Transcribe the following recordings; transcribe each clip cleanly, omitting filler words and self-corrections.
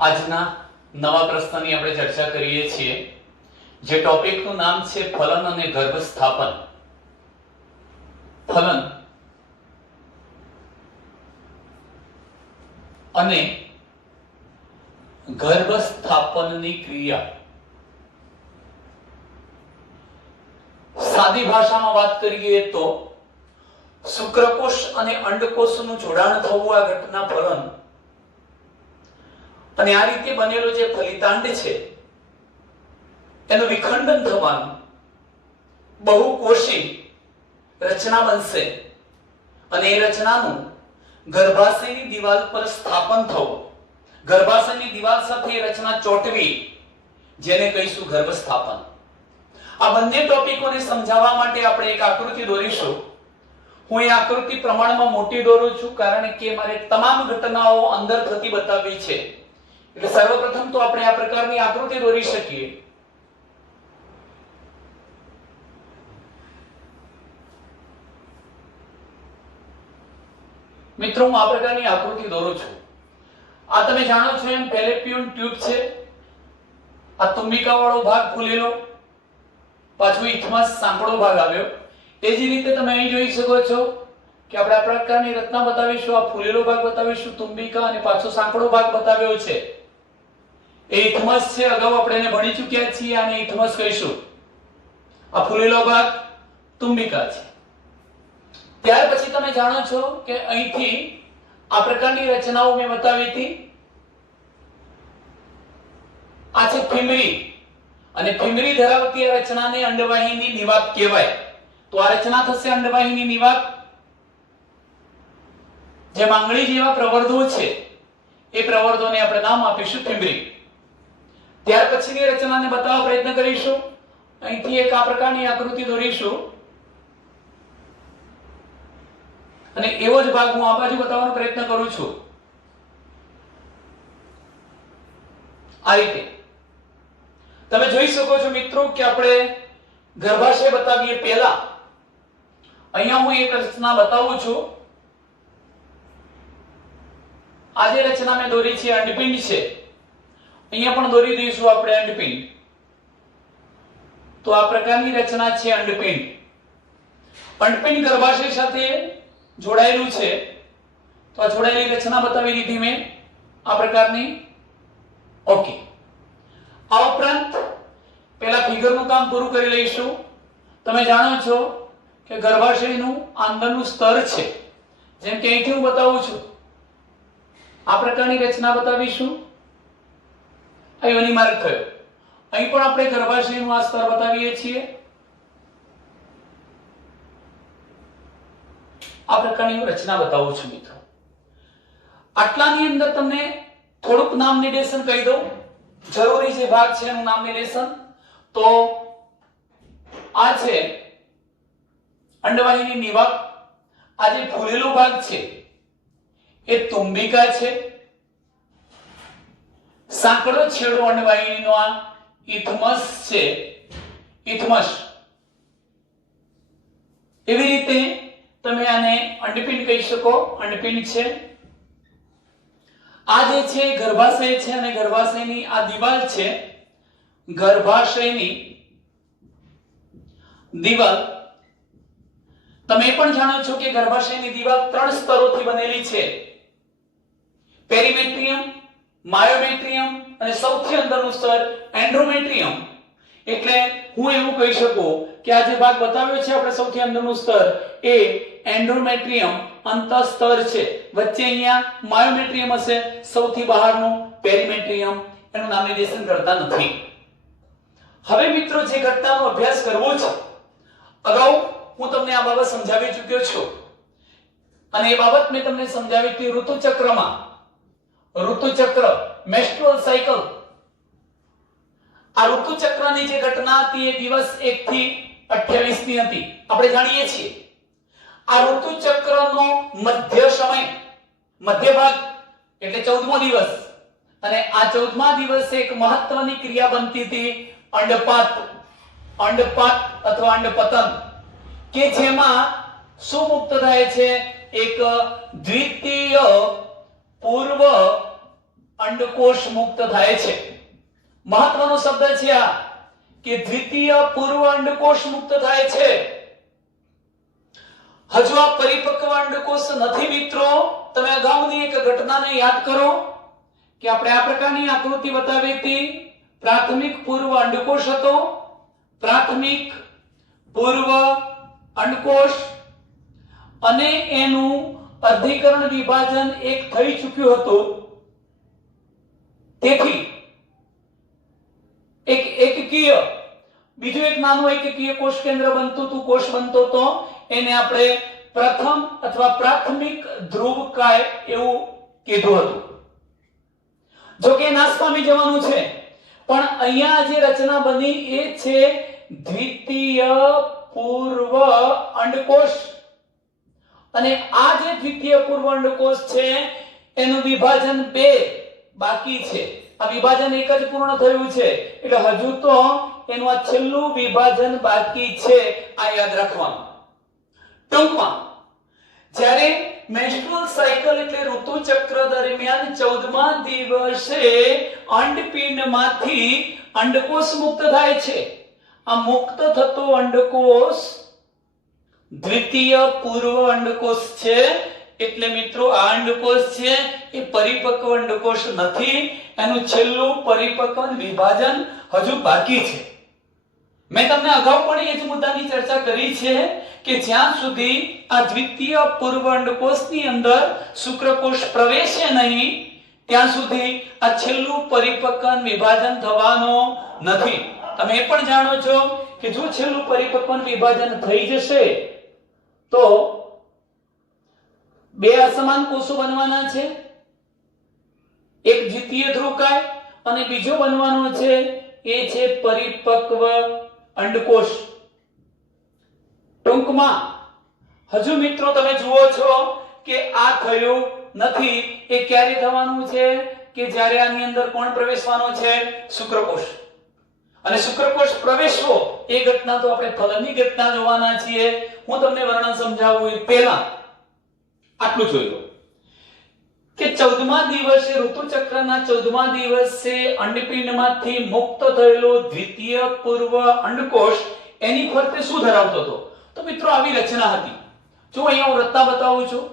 આજના નવા પ્રશ્નની આપણે ચર્ચા કરીએ છીએ, જે ટોપિકનું નામ છે ફલન અને ગર્ભસ્થાપન. ફલન અને ગર્ભસ્થાપનની ક્રિયા. સાદી ભાષામાં વાત કરીએ તો શુક્રકોષ અને અંડકોષનું જોડાણ થવું આ ઘટના ફલન, અને આ રીતે બનેલો જે ફલિતાંડ છે એનું વિખંડન થવાનું, બહુકોષી રચના બનશે અને એ રચનાનું ગર્ભાશયની દિવાલ પર સ્થાપન થવું, ગર્ભાશયની દિવાલ સાથે એ રચના ચોંટવી, જેને કહીશું ગર્ભસ્થાપન. આ બંને ટોપિકોને સમજાવવા માટે આપણે એક આકૃતિ દોરીશું. હું એ આકૃતિ પ્રમાણમાં મોટી દોરું છું કારણ કે મારે તમામ ઘટનાઓ અંદર થતી બતાવવી છે. એટલે સર્વપ્રથમ તો આપણે આ પ્રકારની આકૃતિ દોરી શકીએ. મિત્રો, હું આ પ્રકારની આકૃતિ દોરું છું. આ તમે જાણો છો એમ ફેલેપિયન ટ્યુબ છે. આ તુંબિકા વાળો ભાગ ફૂલેલો, પાછો ઇથમસ સાંકડો ભાગ આવ્યો. એ જ રીતે તમે અહીં જોઈ શકો છો કે આપણે આ પ્રકારની રચના બતાવીશું. આ ફૂલેલો ભાગ બતાવીશું તુંબિકા, અને પાછો સાંકડો ભાગ બતાવ્યો છે એ ઇથમસ છે. અગાઉ આપણે એને ભણી ચૂક્યા છીએ, આને ઇથમસ કહીશું. આ ફૂલેલો ભાગ તુંબિકા છે. ત્યાર પછી તમે જાણો છો કે અહીંથી આ પ્રકારની રચનાઓ મેં બતાવી હતી. આ છે ફીમરી, અને ફીમરી ધરાવતી આ રચનાને અંડવાહિની નિવાત કહેવાય. તો આ રચના થશે અંડવાહિની નિવાત. જે માંગણી જેવા પ્રવર્ધો છે એ પ્રવર્ધોને આપણે નામ આપીશું ફીમરી. ત્યાર પછીની રચનાને બતાવવા પ્રયત્ન કરીશું. અહીંથી એક આ પ્રકારની આકૃતિ દોરીશું, અને એવો જ ભાગ હું આ બાજુ બતાવવાનો પ્રયત્ન કરું છું. આ રીતે તમે જોઈ શકો છો મિત્રો કે આપણે ગર્ભાશય બતાવીએ પહેલા અહીંયા હું એક રચના બતાવું છું. આ જે રચના મેં દોરી છે અંડપિંડ છે. અહીંયા પણ દોરી દઈશું આપણે અંડપિંડ. તો આ પ્રકારની રચના છે અંડપિંડ. અંડપિંડ ગર્ભાશય સાથે જોડાયેલું છે. તો આ જોડાયેલી રચના બતાવી દીધી મેં આ પ્રકારની. ઓકે, આ ઉપરાંત પહેલા ફિગરનું કામ પૂરું કરી લઈશું. તમે જાણો છો કે ગર્ભાશયનું અંદરનું સ્તર છે, જેમ કે અહીંથી હું બતાવું છું. આ પ્રકારની રચના બતાવીશું. અહીં યોનિ માર્ગ થયો. અહીં પણ આપણે ગર્ભાશયનું આ સ્તર બતાવીએ છીએ. આ પ્રકારની રચના બતાવું છું મિત્રો. આટલાની અંદર તમને થોડુંક નામ નિર્દેશન કહી દઉં. જરૂરી જે ભાગ છે એનું નામ નિર્દેશન. તો આ છે અંડવાહિની નિવાક. આ જે ફૂલેલો ભાગ છે એ તુંબિકા છે. સાંકડો છેડો અંડવાહિનીનો આ ઇથમસ છે, ઇથમસ. એવી રીતે તમે આને અંડપિંડ કહી શકો. અંડપિંડ છે. આ જે છે ગર્ભાશય છે, અને ગર્ભાશયની આ દિવાલ છે. ગર્ભાશયની દિવાલ. તમે પણ જાણો છો કે ગર્ભાશયની દિવાલ 3 સ્તરોથી બનેલી છે. પેરીમેટ્રિયમ, માયોમેટ્રિયમ અને સૌથી અંદરનું સ્તર એન્ડોમેટ્રિયમ. એટલે હું એવું કહી શકું કે આ જે ભાગ બતાવ્યો છે આપણે સૌથી અંદરનું સ્તર એ એન્ડોમેટ્રિયમ અંતઃસ્તર છે. વચ્ચે અહીંયા માયોમેટ્રિયમ હશે, સૌથી બહારનું પેરીમેટ્રિયમ. એનું નામ નિર્દેશન કરતા નથી. હવે મિત્રો જે ઘટનાનો અભ્યાસ કરવો છે, અગાઉ હું તમને આ બાબત સમજાવી ચૂક્યો છું, અને એ બાબત મેં તમને સમજાવી હતી ઋતુચક્રમાં. ઋતુચક્ર, મેન્સ્ટ્રુઅલ સાયકલ. આ ઋતુચક્રની જે ઘટના હતી એ દિવસ 1 થી 28 ની હતી. આપણે જાણીએ છીએ આ ઋતુચક્રનો મધ્ય સમય, મધ્ય ભાગ એટલે 14મો દિવસ, અને આ 14મા દિવસે એક મહત્વની ક્રિયા બનતી હતી અંડપાત. અંડપાત અથવા અંડપતન, કે જેમાં શું મુક્ત થાય છે? એક દ્વિતીય પૂર્વ અંડકોષ મુક્ત થાય છે. મહત્વનો શબ્દ છે આ કે દ્વિતીય પૂર્વ અંડકોષ મુક્ત થાય છે. હજુ આ પરિપક્વ અંડકોષ નથી મિત્રો. તમે અગાઉની એક ઘટનાને યાદ કરો કે આપણે આ પ્રકારની આકૃતિ બતાવી હતી. પ્રાથમિક પૂર્વ અંડકોષ હતો. પ્રાથમિક પૂર્વ અંડકોષ અને એનું અર્ધીકરણ વિભાજન એક થઈ ચૂક્યું હતું. તેથી એક એકકીય બીજું એક નાનું એકકીય કોષ કેન્દ્ર બનતું હતું, કોષ બનતો હતો. એને આપણે પ્રથમ અથવા પ્રાથમિક ધ્રુવકાય એવું કીધું હતું. જો કે નાશ પામી જવાનું છે, પણ અહીંયા જે રચના બની એ છે દ્વિતીય પૂર્વ અંડકોષ. અને આ જે દ્વિતીય પૂર્વ અંડકોષ છે એનું વિભાજન 2 બાકી છે. આ વિભાજન એક જ પૂર્ણ થયું છે, એટલે હજુ તો એનું આ છેલ્લું વિભાજન બાકી છે. આ યાદ રાખવાનું. ટૂંકમાં જ્યારે મેન્સ્ટ્રુઅલ સાયકલ એટલે ઋતુ ચક્ર દરમિયાન 14મા દિવસે અંડપિંડમાંથી અંડકોષ મુક્ત થાય છે. આ મુક્ત થતો અંડકોષ દ્વિતીય પૂર્વ અંડકોષ છે. એટલે મિત્રો આ અંડકોષ છે એ પરિપક્વ અંડકોષ નથી. એનું છેલ્લું પરિપક્વ વિભાજન હજુ બાકી છે. મેં તમને અગાઉ પણ એ જ મુદ્દાની ચર્ચા કરી છે કે જ્યાં સુધી આ દ્વિતીય પૂર્વ અંડકોષની અંદર શુક્રકોષ પ્રવેશે નહીં ત્યાં સુધી આ છેલ્લું પરિપક્વ વિભાજન થવાનો નથી. તમે એ પણ જાણો છો કે જો છેલ્લું પરિપક્વ વિભાજન થઈ જશે તો બે અસમાન કોષો બનવાના છે. એક દ્વિતીય ધ્રુવકાય અને બીજો બનવાનો છે એ છે પરિપક્વ અંડકોષ. ટૂંકમાં હજુ મિત્રો તમે જુઓ છો કે આ થયું નથી. એ ક્યારે થવાનું છે કે જ્યારે આની અંદર કોણ પ્રવેશવાનો છે? શુક્રકોષ. અને શુક્રકોષ પ્રવેશવો એ ઘટના તો આપણે ફલનની ઘટના જોવાના છીએ. હું તમને વર્ણન સમજાવું એ પહેલા આટલું જોઈ લો કે 14મા દિવસે ઋતુચક્રના 14મા દિવસે અંડપિંડમાંથી મુક્ત થયેલો દ્વિતીય પૂર્વ અંડકોષ એની ફરતે શું ધરાવતો હતો? તો મિત્રો આવી રચના હતી. જો અહીંયા હું રચના બતાવું છું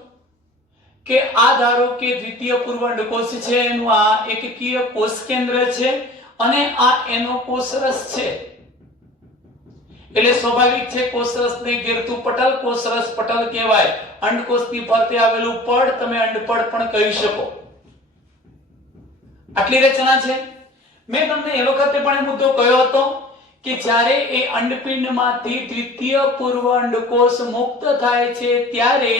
કે આ ધારો કે દ્વિતીય પૂર્વ અંડકોષ છે, એનું આ એકકીય કોષ કેન્દ્ર છે અને આ એનો કોષરસ છે. એટલે સ્વાભાવિક છે કોષરસને ઘેરતું પટલ કોષરસ પટલ કહેવાય. અંડકોષની ફરતે આવેલું પડ તમે અંડપડ પણ કહી શકો. આટલી રચના છે. મેં તમને એ વખતે પણ એ મુદ્દો કહ્યો હતો કે જ્યારે એ અંડપિંડમાંથી દ્વિતીય પૂર્વ અંડકોષ મુક્ત થાય છે ત્યારે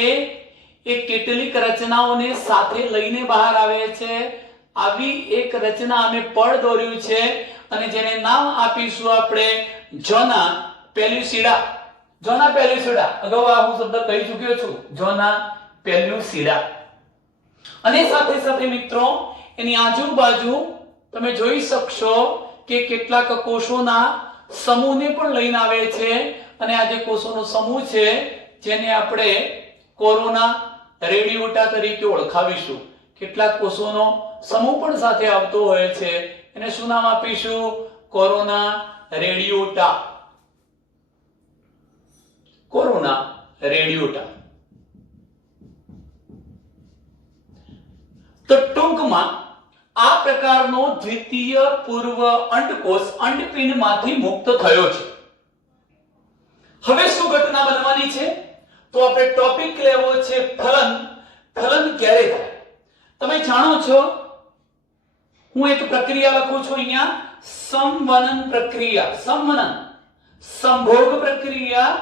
એ કેટલીક રચનાઓને સાથે લઈને બહાર આવે છે. આવી એક રચના અમે પડ દોર્યું છે અને જેને નામ આપીશું આપણે જોના પેલ્યુસિડા. જોના પેલ્યુસિડા અગાઉ આ હું શબ્દ કહી ચૂક્યો છું. જોના પેલ્યુસિડા. અને સાથે સાથે મિત્રો એની આજુબાજુ તમે જોઈ શકશો કે કેટલાક કોષોના સમૂહને પણ લઈને આવે છે. અને આ જે કોષોનો સમૂહ છે જેને આપણે કોરોના રેડિયોટા તરીકે ઓળખાવીશું. કેટલાક કોષોનો સમૂહ પણ સાથે આવતો હોય છે. એને શું નામ આપીશું? કોરોના રેડિયોટા. કોરોના રેડિયોટા. તો ટૂંકમાં આ પ્રકારનો દ્વિતીય પૂર્વ અંડકોષ અંડપિંડમાંથી મુક્ત થયો છે. હવે શું ઘટના બનવાની છે? તો આપણે ટોપિક લેવો છે ફલન. ફલન ક્યારે થાય? તમે જાણો છો હું એક પ્રક્રિયા લખું છું અહીંયા, સંવનન પ્રક્રિયા. સંવનન, સંભોગ પ્રક્રિયા,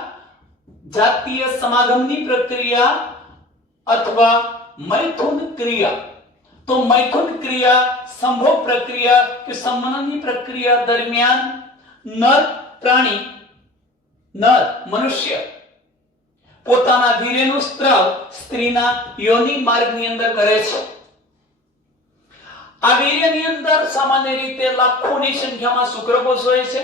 જાતીય સમાગમની પ્રક્રિયા અથવા મૈથુન ક્રિયા. તો મૈથુન ક્રિયા, સંભોગ પ્રક્રિયા કે સંવનનની પ્રક્રિયા દરમિયાન નર પ્રાણી, નર મનુષ્ય પોતાના વીર્યનું સ્ત્રાવ સ્ત્રીના યોનિ માર્ગની અંદર કરે છે. આ વીર્યની અંદર સામાન્ય રીતે લાખોની સંખ્યામાં શુક્રકોષ હોય છે.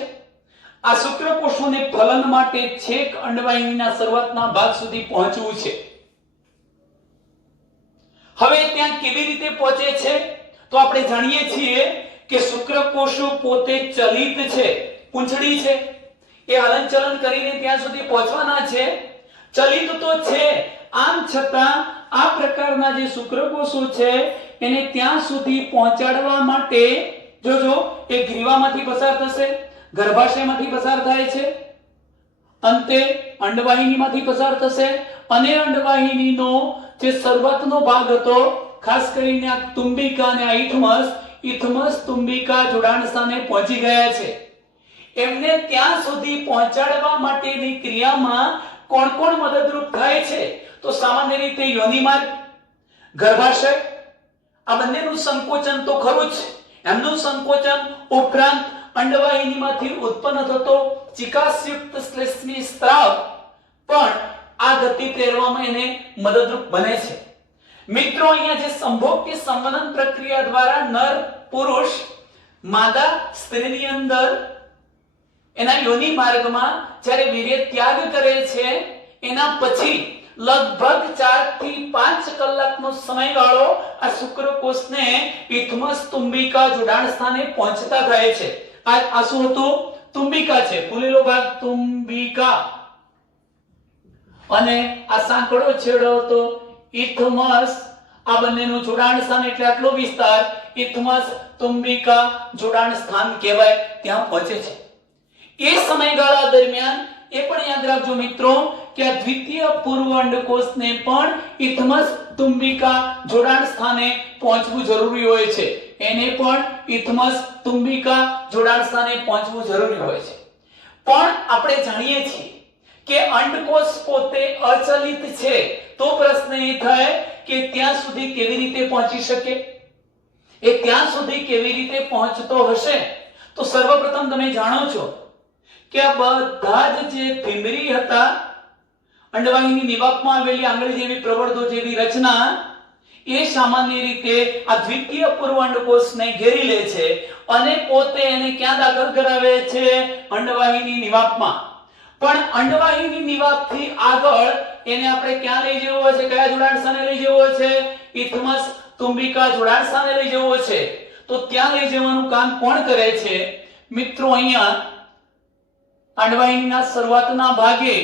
આ શુક્રકોષોને ફલન માટે છેક અંડવાહિનીના શરૂઆતના ભાગ સુધી પહોંચવું છે. હવે ત્યાં કેવી રીતે પહોંચે છે? તો આપણે જાણીએ છીએ કે શુક્રકોષો પોતે ચલિત છે, પૂંછડી છે, એ હલનચલન કરીને ત્યાં સુધી પહોંચવાના છે, ચલિત તો છે, આમ છતાં આ પ્રકારના જે શુક્રકોષો છે એને ત્યાં સુધી પહોંચાડવા માટે જોજો એ ગ્રીવામાંથી પસાર થશે, ગર્ભાશયમાંથી પસાર થાય છે, અંતે અંડવાહિનીમાંથી પસાર થશે અને અંડવાહિનીનો જે શરૂઆતનો ભાગ હતો ખાસ કરીને આ તુંબિકા અને આ ઇથમસ તુંબિકા જોડાણ સ્થાને પહોંચી ગયા છે. એમને ત્યાં સુધી પહોંચાડવા માટેની ક્રિયામાં કોણ કોણ મદદરૂપ થાય છે? તો સામાન્ય રીતે યોનિમાર્ગ, ગર્ભાશય, આ બંનેનું સંકોચન તો ખરું જ. એમનું સંકોચન ઉપરાંત અંડવાહિનીમાંથી ઉત્પન્ન થતો ચિકાસયુક્ત શ્લેષ્મી સ્ત્રાવ પણ આ ગતિ પ્રેરવામાં એને મદદરૂપ બને છે. મિત્રો અહીંયા જે સંભોગ કે સંવનન પ્રક્રિયા દ્વારા નર પુરુષ માદા સ્ત્રીની અંદર એના યોનિ માર્ગમાં જ્યારે વીર્ય ત્યાગ કરે છે એના પછી લગભગ 4 થી 5 કલાકનો સમયગાળો આ શુક્રકોષને ઇથમસ તુંબિકા જોડાણ સ્થાને પહોંચતા થાય છે. આ શું હતું? તુંબિકા છે, ફૂલેલો ભાગ તુંબિકા, અને આ સાંકડો છેડો હતો ઇથમસ. આ બંનેનું જોડાણ સ્થાન એટલે આટલો વિસ્તાર ઇથમસ તુંબિકા જોડાણ સ્થાન કહેવાય, ત્યાં પહોંચે છે. એ સમયગાળા દરમિયાન એ પણ યાદ રાખજો મિત્રો કે આ દ્વિતીય પૂર્વ અંડકોષને પણ ઇથમસ તુંબિકા જોડાણ સ્થાને પહોંચવું જરૂરી હોય છે. એને પણ ઇથમસ તુંબિકા જોડાણ સ્થાને પહોંચવું જરૂરી હોય છે. પણ આપણે જાણીએ છીએ કે અંડકોષ પોતે અચલિત છે, તો પ્રશ્ન એ થાય કે ત્યાં સુધી કેવી રીતે પહોંચી શકે? એ ત્યાં સુધી કેવી રીતે પહોંચતો હશે? તો સર્વપ્રથમ તમે જાણો છો કે આ બધા જ જે ફિમરી હતા, અંડવાહિની નિવાપમાં આવેલી આંગળી જેવી પ્રવર્ધો જેવી રચના, એ સામાન્ય રીતે આ દ્વિતીય પૂર્વ અંડકોષને ઘેરી લે છે અને પોતે એને ક્યાં દાખલ કરાવે છે? અંડવાહિની નિવાપમાં. પણ અંડવાહિની નિવાપથી આગળ એને આપણે ક્યાં લઈ જવો છે? કયા જોડાણ સ્થાને લઈ જવો છે? ઇથમસ તુંબિકા જોડાણ સ્થાને લઈ જવો છે. તો ત્યાં લઈ જવાનું કામ કોણ કરે છે? મિત્રો અહીંયા અંડવાહિનીના શરૂઆતના ભાગે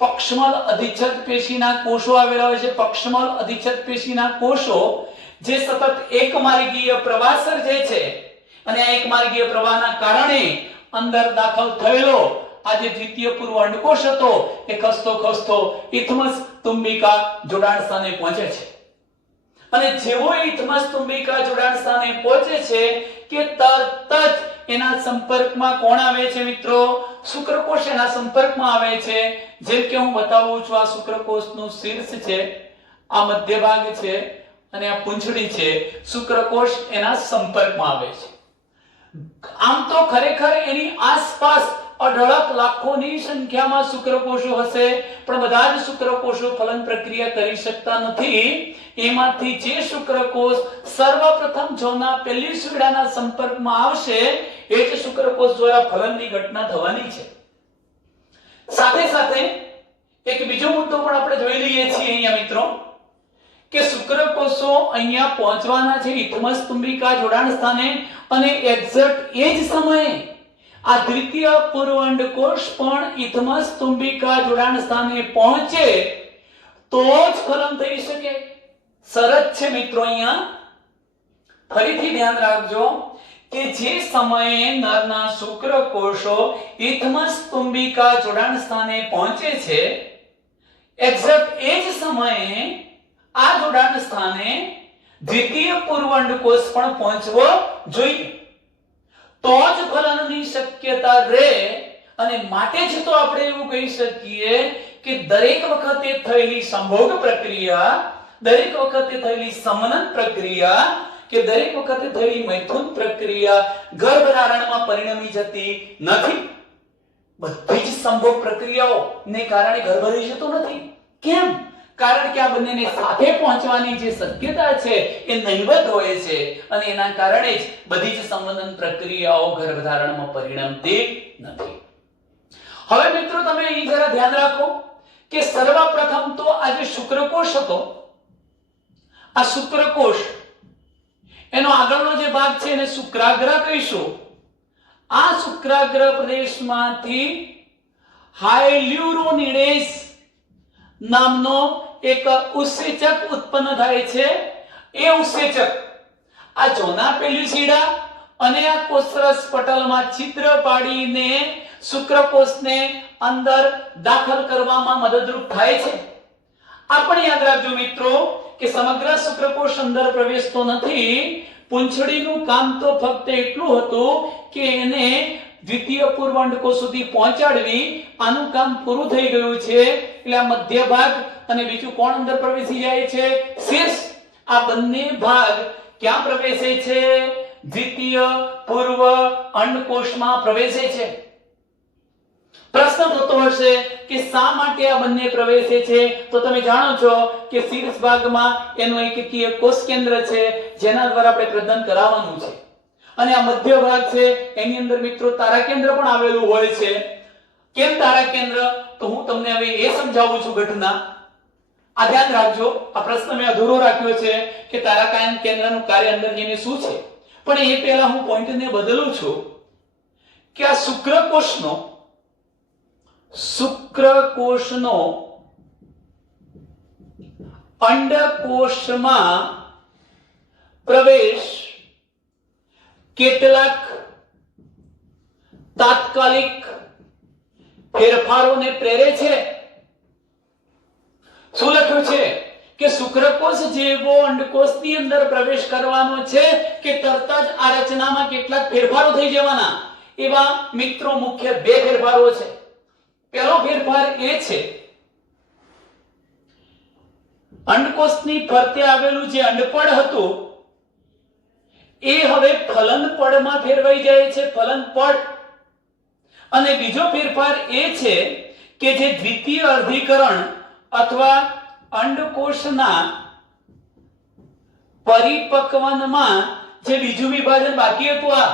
પક્ષમલ અધિચ્છદ પેશીના કોષો આવેલા હોય છે. પક્ષમલ અધિચ્છદ પેશીના કોષો જે સતત એકમાર્ગીય પ્રવાહ સર્જે છે અને આ એકમાર્ગીય પ્રવાહના કારણે અંદર દાખલ થયેલો આ જે દ્વિતીય પૂર્વ અંડકોષ હતો એ ખસતો ખસતો ઇથમસ તુંબિકા જોડાણ સ્થાને પહોંચે છે. અને જેવો ઇથમસ તુંબિકા જોડાણ સ્થાને પહોંચે છે કે તરત જ એના સંપર્કમાં કોણ આવે છે મિત્રો? શુક્રકોષ એના સંપર્કમાં આવે છે. જેમ કે હું બતાવું છું, આ શુક્રકોષનું શીર્ષ છે, આ મધ્ય ભાગ છે અને આ પૂંછડી છે. શુક્રકોષ એના સંપર્કમાં આવે છે. આમ તો ખરેખર એની આસપાસ અઢળક લાખોની સંખ્યામાં શુક્રકોષો હશે, પણ બધા જ શુક્રકોષો ફલન પ્રક્રિયા કરી શકતા નથી. એમાંથી જે શુક્રકોષ સર્વપ્રથમ જોના પહેલી સુવિધાના સંપર્કમાં આવશે એ જ શુક્રકોષ દ્વારા ફલનની ઘટના થવાની છે. સાથે સાથે એક બીજો મુદ્દો પણ આપણે જોઈ લઈએ છીએ અહીંયા મિત્રો કે શુક્રકોષો અહીંયા પહોંચવાના છે ઇથમસ તુંબિકા જોડાણ સ્થાને, અને એક્ઝેક્ટ એ જ સમયે આ દ્વિતીય પૂર્વ અંડકોષ પણ ઇથમસ તુંબિકા જોડાણ સ્થાને પહોંચે તો જ ફલન થઈ શકે. શરત છે મિત્રો અહીંયા, ફરીથી ધ્યાન રાખજો કે જે સમયે નરના શુક્રકોષો ઇથમસ તુંબિકા જોડાણ સ્થાને પહોંચે છે એક્ઝેક્ટ એ જ સમયે આ જોડાણ સ્થાને દ્વિતીય પૂર્વ અંડકોષ પણ પહોંચવો જોઈએ, તો જ ફલનની શક્યતા રહે. અને માટે જ તો આપણે એવું કહી શકીએ કે દરેક વખતે થયેલી સંભોગ પ્રક્રિયા, દરેક વખતે થયેલી સમનન પ્રક્રિયા કે દરેક વખતે થયેલી મૈથુન પ્રક્રિયા ગર્ભધારણમાં પરિણમી જતી નથી. બધી જ સંભોગ પ્રક્રિયાઓને કારણે ગર્ભ રહી જતો નથી. કેમ? કારણ કે આ બંનેને સાથે પહોંચવાની જે શક્યતા છે એ નહિવત હોય છે અને એના કારણે જ બધી જ સંવનન પ્રક્રિયાઓ ગર્ભધારણમાં પરિણમતી નથી. હવે મિત્રો તમે અહીં જરા ધ્યાન રાખો કે સર્વપ્રથમ તો આ જે શુક્રકોષ હતો, આ શુક્રકોષ એનો આગળનો જે ભાગ છે એને શુક્રાગ્ર કહીશું. આ શુક્રાગ્ર પ્રદેશમાંથી હાયલ્યુરોનિડેસ નામનો એક ઉત્સેચક ઉત્પન્ન થાય છે. એ ઉત્સેચક આ જોના પેલ્યુસિડા અને આ કોષરસ પટલમાં છિદ્ર પાડીને શુક્રકોષને અંદર દાખલ કરવામાં મદદરૂપ થાય છે. આ પણ યાદ રાખજો મિત્રો કે સમગ્ર શુક્રકોષ અંદર પ્રવેશતો નથી. પૂંછડીનું કામ તો ફક્ત એટલું હતું કે એને દ્વિતીય પૂર્વ અંડકોષ સુધી પહોંચાડવી. આનું કામ પૂરું થઈ ગયું છે. એટલે આ મધ્ય ભાગ અને બીજું કોણ અંદર પ્રવેશી જાય છે? શીર્ષ. આ બંને ભાગ ક્યાં પ્રવેશે છે? દ્વિતીય પૂર્વ અંડકોષમાં પ્રવેશે છે. પ્રશ્ન થતો હશે કે શા માટે આ બંને પ્રવેશે છે? તો તમે જાણો છો કે શીર્ષ ભાગમાં એનું એકકીય કોષ કેન્દ્ર છે જેના દ્વારા આપણે પ્રજનન કરાવવાનું છે. અને આ મધ્ય ભાગ છે એની અંદર મિત્રો તારા કેન્દ્ર પણ આવેલું હોય છે. કેમ તારા કેન્દ્ર? તો હું તમને હવે એ સમજાવું છું ઘટના. આ ધ્યાન રાખજો. આ પ્રશ્ન મેં અધૂરો રાખ્યો છે કે તારાકાયન કેન્દ્રનું કાર્ય અંદર જઈને શું છે. પણ એ પહેલા હું પોઈન્ટને બદલું છું કે આ શુક્રકોષનો અંડકોષમાં પ્રવેશ કેટલાક તાત્કાલિક ફેરફારોને પ્રેરે છે. શું લખ્યું છે કે શુક્રકોષ જેવો અંડકોષની અંદર પ્રવેશ કરવાનો છે કે તરત જ આ રચનામાં કેટલાક ફેરફારો થઈ જવાના. એવા મિત્રો મુખ્ય બે ફેરફારો છે. પહેલો ફેરફાર એ છે અંડકોષની ફરતે આવેલું જે અંડપડ હતું એ હવે ફલનપડમાં ફેરવાઈ જાય છે. ફલનપડ. અને બીજો ફેરફાર એ છે કે જે દ્વિતીય અર્ધીકરણ અથવા અંડકોષના પરિપક્વનમાં જે બીજું વિભાજન બાકી હતું, આ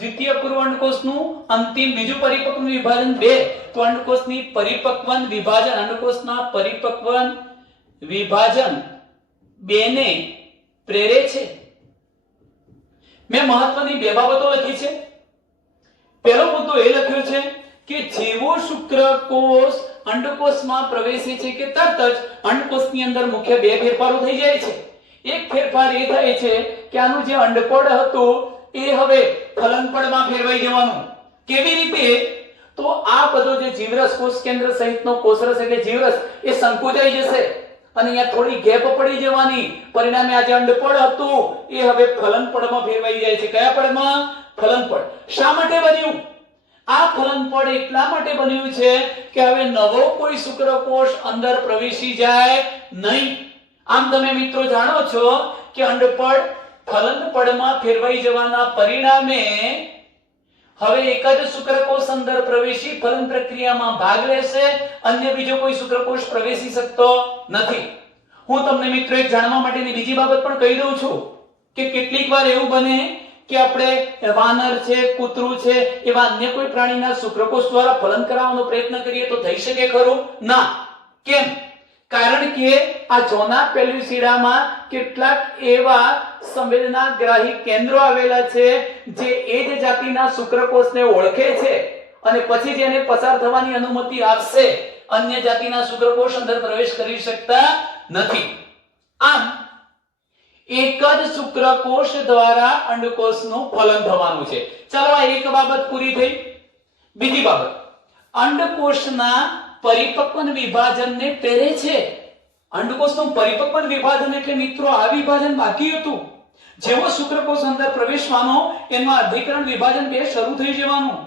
દ્વિતીય પૂર્વ અંડકોષનું અંતિમ બીજું પરિપક્વ વિભાજન 2, તો અંડકોષની પરિપક્વન વિભાજન, અંડકોષના પરિપક્વન વિભાજન 2 ને પ્રેરે છે. મેં મહત્વની બે બાબતો લખી છે. પહેલો મુદ્દો એ લખ્યો છે કે જેવો શુક્રકોષ અંડકોષમાં પ્રવેશે છે કે તરત જ અંડકોષની અંદર મુખ્ય બે ફેરફારો થઈ જાય છે. એક ફેરફાર એ થાય છે કે આનું જે અંડપડ હતું એ હવે ફલનપડમાં ફેરવાઈ જવાનું. કેવી રીતે? તો આ બધો જે જીવરસ કોષ કેન્દ્ર સહિતનો કોષરસ એટલે જીવરસ એ સંકોચાઈ જશે અને અહીંયા થોડી ગેપ પડી જવાની. પરિણામે આ જે અંડપડ હતું એ હવે ફલનપડમાં ફેરવાઈ જાય છે. કયા પડમાં? ફલનપડ. શા માટે બન્યું? આ ફલનપડ એટલા માટે બન્યું છે કે હવે નવો કોઈ શુક્રકોષ અંદર પ્રવેશી જાય નહીં. આમ તમે મિત્રો જાણો છો કે અંડપડ ફલનપડમાં ફેરવાઈ જવાના પરિણામે હવે એક જ શુક્રકોષ અંદર પ્રવેશી ફલન પ્રક્રિયામાં ભાગ લેશે. અન્ય બીજો કોઈ શુક્રકોષ પ્રવેશી શકતો નથી. હું તમને મિત્રો એક જાણવા માટેની બીજી બાબત પણ કહી દઉં છું કે કેટલીક વાર એવું બને કે આપણે વાનર છે, કૂતરું છે, એવા અન્ય કોઈ પ્રાણીના શુક્રકોષ દ્વારા ફલન કરાવવાનો પ્રયત્ન કરીએ તો થઈ શકે ખરું? ના. કેમ? કારણ કે આ જોના પેલ્યુસિડામાં કેટલાક એવા સંવેદનાગ્રાહી કેન્દ્રો આવેલા છે જે એ જ જાતિના શુક્રકોષને ઓળખે છે અને પછી જ એને પસાર થવાની અનુમતિ આપશે. અન્ય જાતિના શુક્રકોષ અંદર પ્રવેશ કરી શકતા નથી. આમ એક જ શુક્રકોષ દ્વારા અંડકોષનું ફલન થવાનું છે. ચાલો આ એક બાબત પૂરી થઈ. બીજી બાબત, અંડકોષના પરિપક્વન વિભાજનને પ્રેરે છે. અંડકોષનું પરિપક્વન વિભાજન એટલે મિત્રો આ વિભાજન બાકી હતું. જેવો શુક્રકોષ અંદર પ્રવેશવાનો એમાં અધિકરણ વિભાજન 2 શરૂ થઈ જવાનું.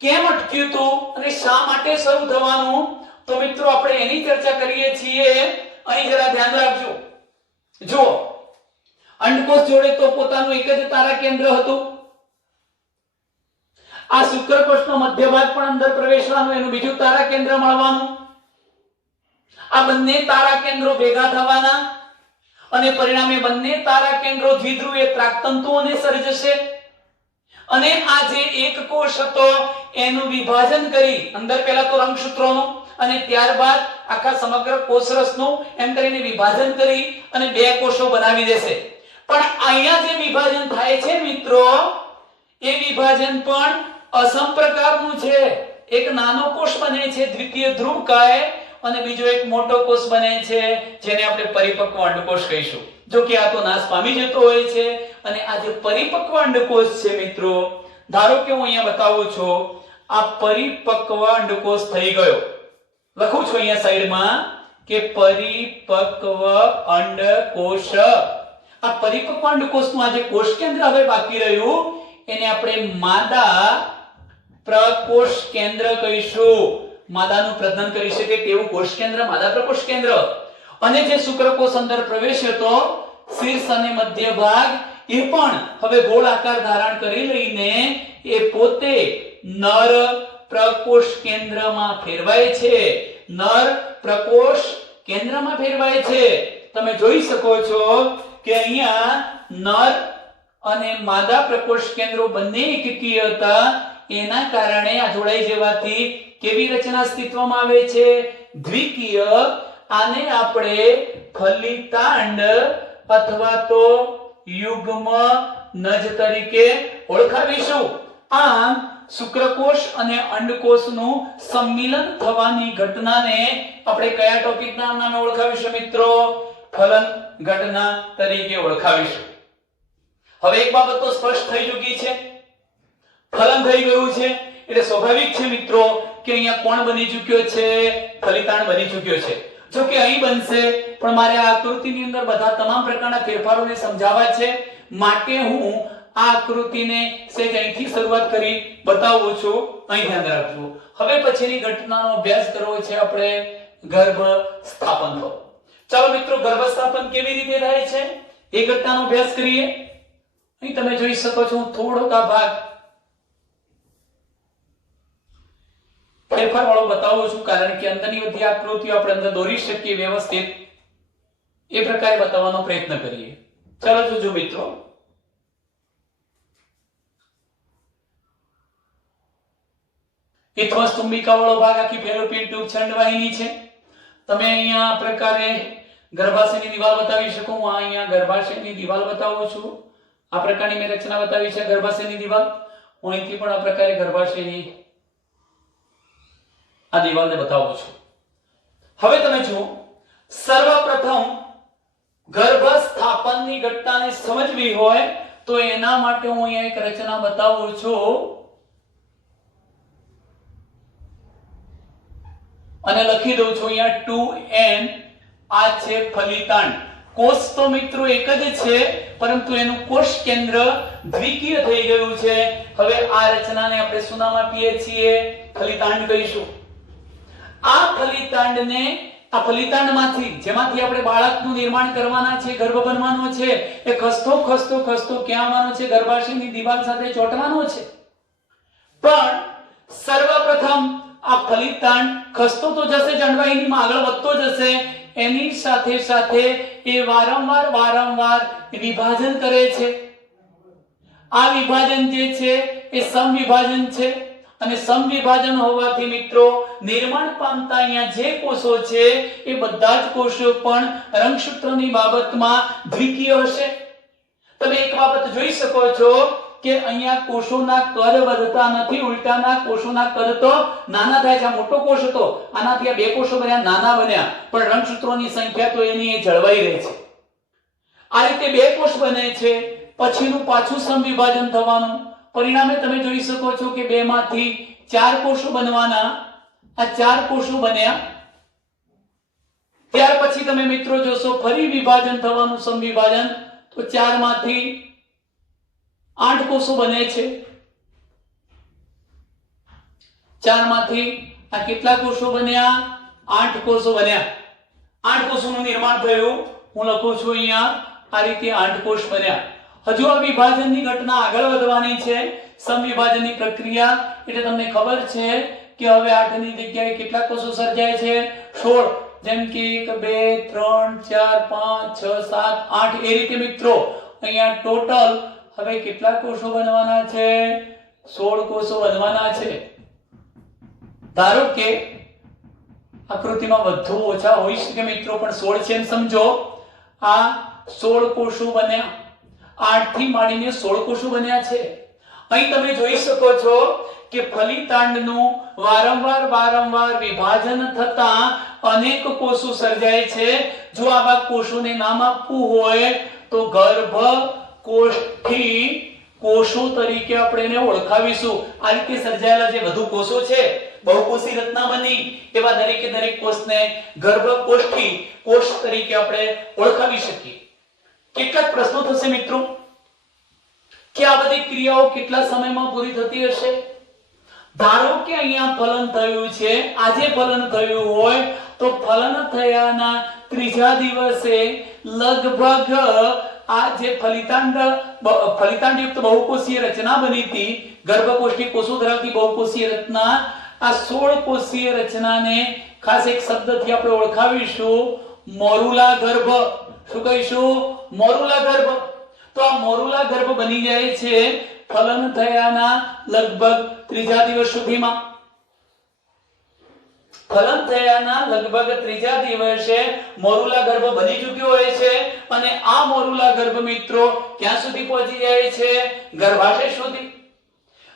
કેમ અટક્યું હતું અને શા માટે શરૂ થવાનું? તો મિત્રો આપણે એની ચર્ચા કરીએ છીએ. અહીં જરા ધ્યાન રાખજો. જો અંડકોષ જોડે તો પોતાનું એક જ તારા કેન્દ્ર હતું. આ શુક્રકોષનો મધ્ય ભાગ પણ અંદર પ્રવેશવાનું, એનું બીજું તારા કેન્દ્ર મળવાનું. આ બંને તારા કેન્દ્રો ભેગા થવાના અને પરિણામે બંને તારા કેન્દ્રો દ્વિધ્રુવીય ત્રાકતંતુઓને સર્જશે. અને આ જે એક કોષ હતો એનું વિભાજન કરી અંદર પહેલા તો રંગસૂત્રોનું અને ત્યારબાદ આખા સમગ્ર કોષરસનું એમ કરીને વિભાજન કરી અને બે કોષો બનાવી દેશે. પણ અહીંયા જે વિભાજન થાય છે મિત્રો, એ વિભાજન પણ અસમ પ્રકારનું છે. એક નાનો કોષ બને છે દ્વિતીય ધ્રુવકાય, અને બીજો એક મોટો કોષ બને છે જેને આપણે પરિપક્વ અંડકોષ કહીશું. જો કે આ તો નાશ પામી જતો હોય છે. અને આ જે પરિપક્વ અંડકોષ છે મિત્રો, ધારો કે હું અહીંયા બતાવું છું, આ પરિપક્વ અંડકોષ થઈ ગયો. લખું છું અહીંયા સાઈડમાં કે પરિપક્વ અંડકોષ. આ પરિપક્વ અંડકોષનું આ જે કોષ કેન્દ્ર હવે બાકી રહ્યું, એને આપણે માદા પ્રકોષ કેન્દ્ર કહીશું. માદાનું પ્રજનન કરી શકે તેવું કોષ કેન્દ્ર, માદા પ્રકોષ કેન્દ્ર. અને જે શુક્રકોષ અંદર પ્રવેશ્યો તો શીર્ષ અને મધ્ય ભાગ, એ પણ હવે ગોળ આકાર ધારણ કરી લઈને એ પોતે નર પ્રકોષ કેન્દ્રમાં ફેરવાય છે. નર પ્રકોષ કેન્દ્રમાં ફેરવાય છે. તમે જોઈ શકો છો કે અહીંયા નર અને માદા પ્રકોષ કેન્દ્રો બંને એકકીય હતા. એના કારણે આ જોડાઈ જવાથી કેવી રચના અસ્તિત્વમાં આવે છે? દ્વિકીય. આને આપણે ફલિતાંડ અથવા તો યુગ્મ નજ તરીકે ઓળખાવીશું. આમ શુક્રકોષ અને અંડકોષનું સંમિલન થવાની ઘટનાને આપણે કયા ટોપિકના નામે ઓળખાવીશું મિત્રો? ફલન ઘટના તરીકે ઓળખાવીશું. હવે એક બાબત તો સ્પષ્ટ થઈ ચૂકી છે, ફલન થઈ ગયું છે, એટલે સ્વાભાવિક છે મિત્રો કે અહીંયા કોણ બની ચૂક્યો છે? ફલિતાંડ બની ચૂક્યો છે. જો કે અહીં બનશે, પણ મારે આ આકૃતિની અંદર બધા તમામ પ્રકારના ફેરફારોને સમજાવવા છે, માટે હું આ આકૃતિને સહેજ અહીંથી શરૂઆત કરી બતાવું છું. અહીં ધ્યાન રાખજો. હવે પછીની ઘટનાનો અભ્યાસ કરવો છે આપણે ગર્ભ સ્થાપનનો. ચાલો મિત્રો, ગર્ભ સ્થાપન કેવી રીતે થાય છે એ ઘટનાનો અભ્યાસ કરીએ. અહીં તમે જોઈ શકો છો, હું થોડોક આ ભાગ ફેરફાર વાળો બતાવું છું, કારણ કે અંદરની બધી આકૃતિઓ આપણે અંદર દોરી શકીએ વ્યવસ્થિત, એ પ્રકારે બતાવવાનો પ્રયત્ન કરીએ. ચાલો જોજો મિત્રો. ઇથ્મસ્તુંબિકા વાળો ભાગ આખી ફેલોપિયન ટ્યુબ છંડવાહિની છે. તમે અહીંયા આ પ્રકારે ગર્ભાશયની દીવાલ બતાવી શકો. હું અહીંયા ગર્ભાશયની દીવાલ બતાવું છું. આ પ્રકારની મેં રચના બતાવી છે ગર્ભાશયની દીવાલ. હું અહીંથી પણ આ પ્રકારે ગર્ભાશયની આ દીવાલને બતાવું છું. હવે તમે જુઓ, સર્વપ્રથમ ગર્ભ સ્થાપનની ઘટનાને સમજવી હોય તો એના માટે હું અહીંયા એક રચના બતાવું છું અને લખી દઉં છું અહીંયા 2n. આ છે ફલિતાંડ. કોષ તો મિત્રો એક જ છે, પરંતુ એનું કોષ કેન્દ્ર દ્વિકીય થઈ ગયું છે. હવે આ રચનાને આપણે શું નામ આપીએ છીએ? ફલિતાંડ કહીશું. આ ફલિતાંડને, આ ફલિતાંડમાંથી જેમાંથી આપણે બાળકનું નિર્માણ કરવાના છે, ગર્ભ બનવાનો છે, એ ખસતો ખસતો ખસતો ક્યાં આવવાનો છે? ગર્ભાશયની દીવાલ સાથે ચોંટવાનો છે. પણ સર્વપ્રથમ આ ફલિતાંડ ખસતો તો જશે, જંડવાહિનીમાં આગળ વધતો જશે, એની સાથે સાથે એ વારંવાર વિભાજન કરે છે. આ વિભાજન જે છે એ સમવિભાજન છે, અને સમવિભાજન હોવાથી મિત્રો નિર્માણ પામતા અહીંયા જે કોષો છે એ બધા જ કોષો પણ રંગસૂત્રની બાબતમાં દ્વિકીય હશે. તમે એક બાબત જોઈ શકો છો કે અહીંયા કોષોના કદ વધતા નથી, ઉલટાના કોષોના કદ તો નાના થાય છે. આ મોટો કોષ હતો, આનાથી આ બે કોષો બન્યા, નાના બન્યા, પણ રંગસૂત્રોની સંખ્યા તો એની જળવાઈ રહે છે. આ રીતે બે કોષ બને છે, પછીનું પાછું સમવિભાજન થવાનું. પરિણામે તમે જોઈ શકો છો કે બે માંથી 4 કોષો બનવાના. આ 4 કોષો બન્યા. ત્યાર પછી તમે મિત્રો જોશો ફરી વિભાજન થવાનું, સમવિભાજન, તો 4 માંથી 8 કોષો બને છે. 4 માંથી આ કેટલા કોષો બન્યા? 8 કોષો બન્યા. 8 કોષોનું નિર્માણ થયું. હું લખું છું અહીંયા આ રીતે 8 કોષ બન્યા. હજુ આ વિભાજનની ઘટના આગળ વધવાની છે, સમવિભાજનની પ્રક્રિયા. એટલે તમને ખબર છે કે હવે 8 ની જગ્યાએ કેટલા કોષો સર્જાય છે? 16. જેમ કે 1 2 3 4 5 6 7 8 એ રીતે મિત્રો અહીંયા ટોટલ હવે કેટલા કોષો બનવાના છે? 16 કોષો બનવાના છે. ધારો કે આકૃતિમાં વધુ ઓછા હોઈ શકે મિત્રો, પણ 16 છે એમ સમજો. આ 16 કોષો બન્યા. 8 થી માંડીને 16 કોષો બન્યા છે. અહીં તમે જોઈ શકો છો કે ફલિતાંડનું વારંવાર વિભાજન થતા અનેક કોષો સર્જાય છે. જો આવા કોષોને નામ આપવું હોય તો ગર્ભ કોષ્ઠી કોષો તરીકે આપણે એને ઓળખાવીશું. આ રીતે સર્જાયેલા જે વધુ કોષો છે, બહુકોષી રચના બની, એવા દરેકે દરેક કોષને ગર્ભ કોષ્ઠી કોષ તરીકે આપણે ઓળખાવી શકીએ. કેટલાક પ્રશ્નો થશે મિત્રો કે આ બધી ક્રિયાઓ કેટલા સમયમાં પૂરી થતી હશે? ધારો કે અહીંયા ફલન થયું છે, આજે ફલન થયું હોય તો ફલન થયાના ત્રીજા દિવસે લગભગ આ જે ફલિતાંડયુક્ત બહુકોષીય રચના બની હતી, ગર્ભકોષ્ઠી કોષો ધરાવતી બહુકોષીય રચના, આ 16 કોષીય રચનાને ખાસ એક શબ્દથી આપણે ઓળખાવીશું, મોરુલા ગર્ભ. શું કહીશું? મોરુલા ગર્ભ. તો આ મોરુલા ગર્ભ બની જાય છે ફલન થયાના લગભગ ત્રીજા દિવસ સુધીમાં. ફલન થયાના લગભગ ત્રીજા દિવસે મોરુલા ગર્ભ બની ચૂક્યો હોય છે અને આ મોરુલા ગર્ભ મિત્રો ક્યાં સુધી પહોંચી જાય છે? ગર્ભાશય સુધી.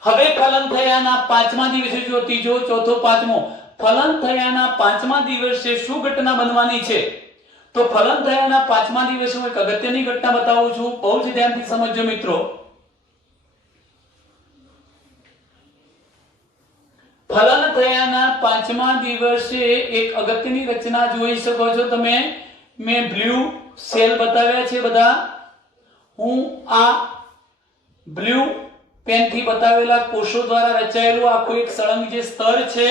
હવે ફલન થયાના 5મા દિવસે, જો ત્રીજો, ચોથો, 5મો, ફલન થયાના 5મા દિવસે શું ઘટના બનવાની છે? તો ફલન થયાના 5મા દિવસે હું એક અગત્યની ઘટના બતાવું છું, બહુ જ ધ્યાનથી સમજજો મિત્રો. ફલન થયાના 5મા દિવસે એક અગત્યની રચના જોઈ શકો છો તમે. મેં બ્લુ સેલ બતાવ્યા છે બધા. હું આ બ્લુ પેનથી બતાવેલા કોષો દ્વારા રચાયેલું આખું એક સળંગ જે સ્તર છે,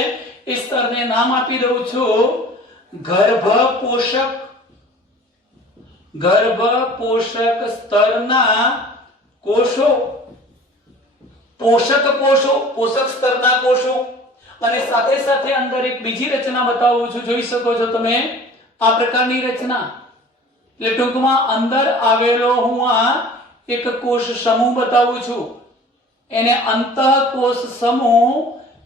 એ સ્તરને નામ આપી દઉં છું ગર્ભ પોષક. ગર્ભ પોષક સ્તરના કોષો, પોષક કોષો, પોષક સ્તરના કોષો. અને સાથે સાથે અંદર એક બીજી રચના બતાવું છું, જોઈ શકો છો તમે આ પ્રકારની રચના. એટલે ટૂંકમાં અંદર આવેલો હું આ એક કોષ સમૂહ બતાવું છું, એને અંતઃકોષ સમૂહ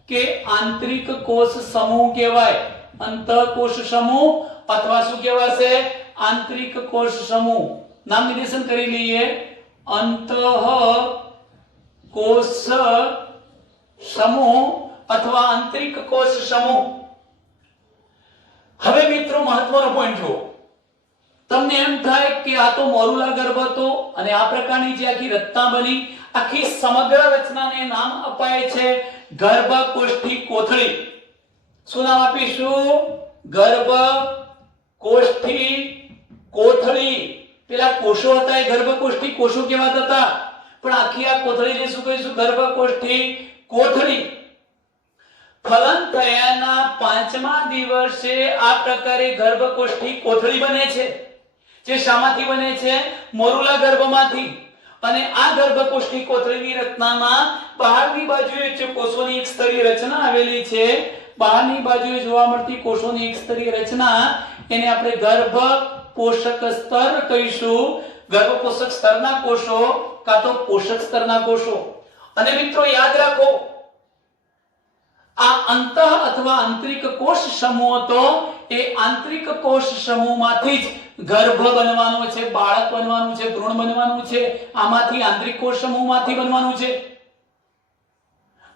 કે આંતરિક કોષ સમૂહ કહેવાય. અંતઃકોષ સમૂહ અથવા શું કહેવાશે? આંતરિક કોષ સમૂહ. નામ નિર્દેશન કરી લઈએ, અંતઃકોષ સમૂહ અથવા આંતરિક કોષ સમૂહ. હવે મિત્રો મહત્વનો પોઈન્ટ જુઓ. તમને એમ થાય કે આ તો મોરુલા ગર્ભ હતો અને આ પ્રકારની જે આખી રચના બની, આખી સમગ્ર રચનાને નામ અપાય છે ગર્ભકોષ્ઠી કોથળી. શું નામ આપીશું? ગર્ભકોષ્ઠી કોથળી. પેલા કોષો હતા એ ગર્ભકોષ્ઠી કોષો કહેવાતા હતા, પણ આખી આ કોથળીને શું કહીશું? ગર્ભકોષ્ઠી કોથળી. ફલન થયાના 5મા દિવસે આ પ્રકારે ગર્ભકોષ્ઠી કોથળી બને છે, જે શામાંથી બને છે? મોરુલા ગર્ભમાંથી. અને આ ગર્ભકોષ્ઠી કોથળીની રચનામાં બહારની બાજુએ જે કોષોની એક સ્તરીય રચના આવેલી છે, બહારની બાજુએ જોવા મળતી કોષોની એક સ્તરીય રચના, એને આપણે ગર્ભ પોષક સ્તર કહીશું. ગર્ભ પોષક સ્તરના કોષો કાં તો પોષક સ્તરના કોષો. અને મિત્રો યાદ રાખો, આ અંતઃ અથવા આંતરિક કોષ સમૂહ હતો, એ આંતરિક કોષ સમૂહમાંથી જ ગર્ભ બનવાનો છે, બાળક બનવાનું છે, ભ્રૂણ બનવાનું છે. આમાંથી આંતરિક કોષ સમૂહમાંથી બનવાનું છે.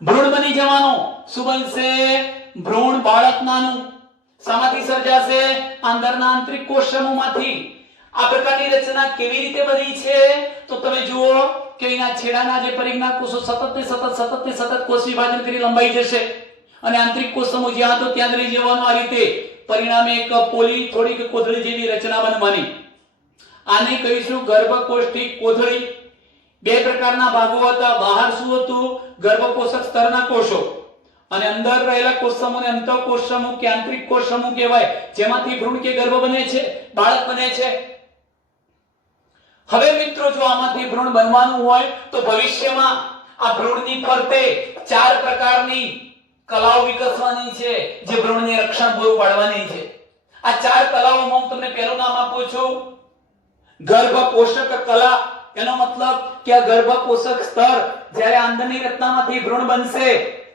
ભ્રૂણ બની જવાનો. શું બનશે? ભ્રૂણ, બાળક નાનું. શામાંથી સર્જાશે? અંદરના આંતરિક કોષ સમૂહમાંથી. આ પ્રકારની રચના કેવી રીતે બની છે? તો તમે જુઓ કે એના છેડાના જે પરિઘના કોષો સતત કોષ વિભાજન કરી લંબાઈ જશે અને આંતરિક કોષ સમૂહ જ્યાં હતો ત્યાં જ રહી જવાનો. આ રીતે પરિણામે એક પોલી થોડીક કોથળી જેવી રચના બનવાની. આને કહીશું ગર્ભકોષ્ઠી કોથળી. બે પ્રકારના ભાગો હતા. બહાર શું હતું? ગર્ભકોષક સ્તરના કોષો, અને અંદર રહેલા કોષ સમૂહને અંતઃકોષ સમૂહ કે આંતરિક કોષ સમૂહ કહેવાય, જેમાંથી ભ્રૂણ કે ગર્ભ બને છે, બાળક બને છે. હવે મિત્રો જો આમાંથી ભ્રૂણ બનવાનું હોય તો ભવિષ્યમાં આ ભ્રૂણની ફરતે 4 પ્રકારની કલાઓ વિકસવાની છે, જે ભ્રૂણને રક્ષણ પૂરું પાડવાની છે. આ 4 કલાઓમાં હું તમને પહેલું નામ આપું છું ગર્ભપોષક કલા. એનો મતલબ કે આ ગર્ભપોષક સ્તર જ્યારે અંદરની રચનામાંથી ભ્રૂણ બનશે